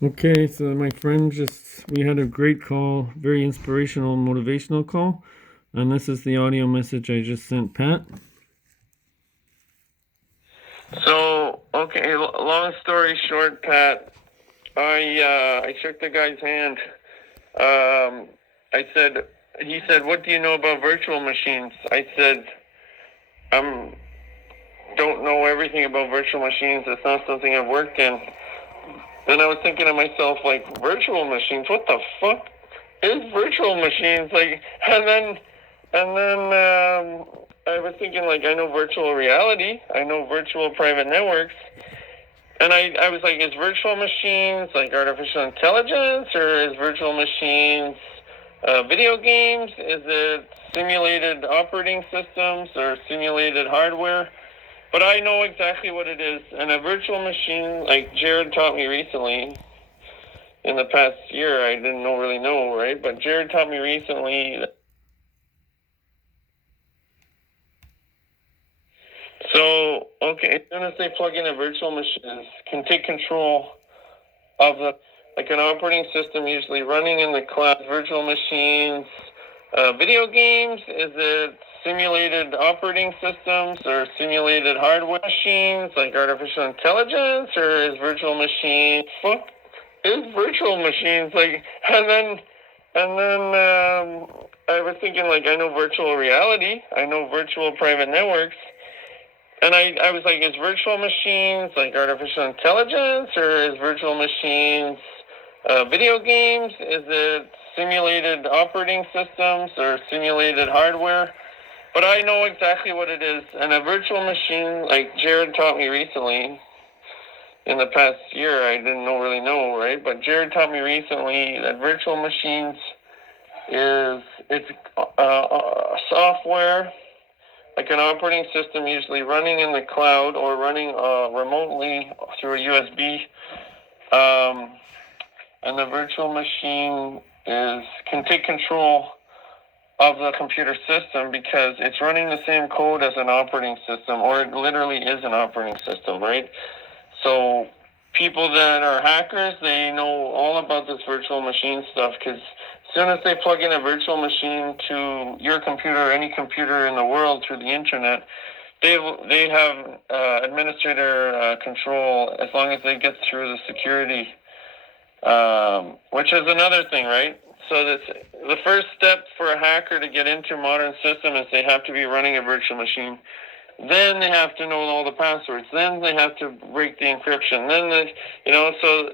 Okay, so my friend we had a great call, very inspirational, motivational call. And this is the audio message I just sent Pat. So, okay, long story short, Pat, I shook the guy's hand. I said, he said, "What do you know about virtual machines?" I said, "I don't know everything about virtual machines. It's not something I've worked in." Then I was thinking to myself, like, virtual machines, what the fuck is virtual machines? Like, and then I was thinking, like, I know virtual reality, I know virtual private networks, and I was like, is virtual machines like artificial intelligence, or is virtual machines video games? Is it simulated operating systems or simulated hardware? But I know exactly what it is. And a virtual machine, like Jared taught me recently, in the past year, I didn't really know, right? But Jared taught me recently. So, okay, as soon as they plug in a virtual machine, can take control of like an operating system, usually running in the cloud, virtual machines, video games. Is it simulated operating systems or simulated hardware machines like artificial intelligence, or is virtual machine fuck is virtual machines like and then I was thinking, like, I know virtual reality, I know virtual private networks, and I was like, is virtual machines like artificial intelligence, or is virtual machines video games? Is it simulated operating systems or simulated hardware? But I know exactly what it is. And a virtual machine, like Jared taught me recently, in the past year, I didn't really know, right? But Jared taught me recently that virtual machines it's software, like an operating system, usually running in the cloud or running remotely through a USB. And the virtual machine can take control of the computer system because it's running the same code as an operating system, or it literally is an operating system, right? So people that are hackers, they know all about this virtual machine stuff, because as soon as they plug in a virtual machine to your computer, any computer in the world, through the internet, they have administrator control as long as they get through the security, which is another thing, right? So the first step for a hacker to get into a modern system is they have to be running a virtual machine. Then they have to know all the passwords. Then they have to break the encryption. So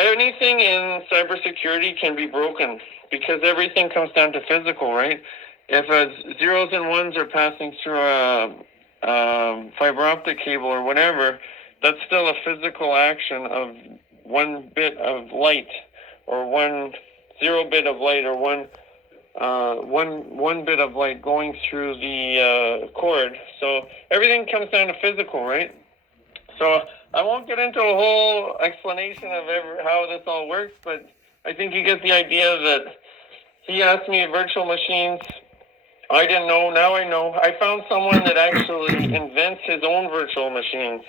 anything in cybersecurity can be broken because everything comes down to physical, right? If zeros and ones are passing through a fiber optic cable or whatever, that's still a physical action of one bit of light, or one zero bit of light, or one bit of light going through the cord. So everything comes down to physical, right? So I won't get into a whole explanation of how this all works, but I think you get the idea that he asked me virtual machines. I didn't know. Now I know. I found someone that actually invents his own virtual machines.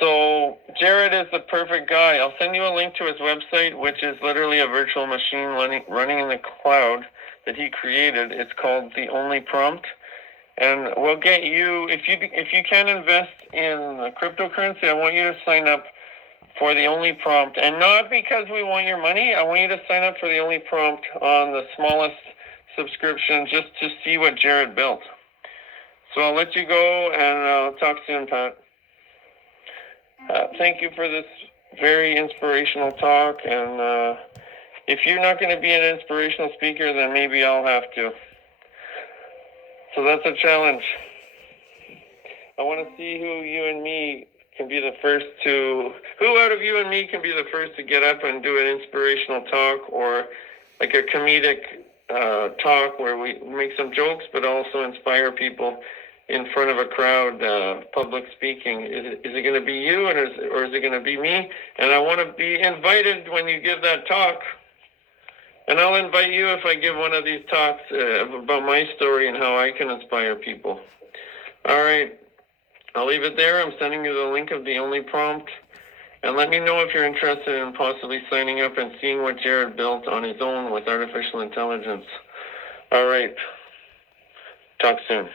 So Jared is the perfect guy. I'll send you a link to his website, which is literally a virtual machine running in the cloud that he created. It's called The Only Prompt, and we'll get you, if you can invest in cryptocurrency, I want you to sign up for The Only Prompt, and not because we want your money. I want you to sign up for The Only Prompt on the smallest subscription, just to see what Jared built. So I'll let you go, and I'll talk soon, Pat. Thank you for this very inspirational talk, and if you're not going to be an inspirational speaker, then maybe I'll have to. So that's a challenge. I want to see who you and me can be the first to, who out of you and me can be the first to get up and do an inspirational talk, or like a comedic talk where we make some jokes but also inspire people in front of a crowd, public speaking. Is it going to be you, or is it going to be me? And I want to be invited when you give that talk. And I'll invite you if I give one of these talks about my story and how I can inspire people. All right. I'll leave it there. I'm sending you the link of The Only Prompt. And let me know if you're interested in possibly signing up and seeing what Jared built on his own with artificial intelligence. All right. Talk soon.